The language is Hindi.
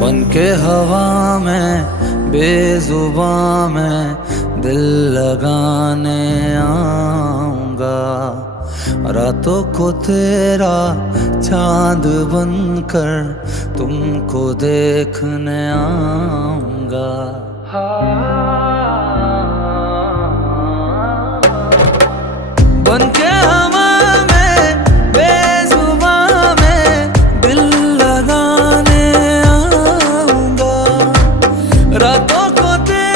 बन के हवा में बेजुबां में दिल लगाने आऊंगा। रातों को तेरा चांद बनकर तुमको देखने आऊंगा।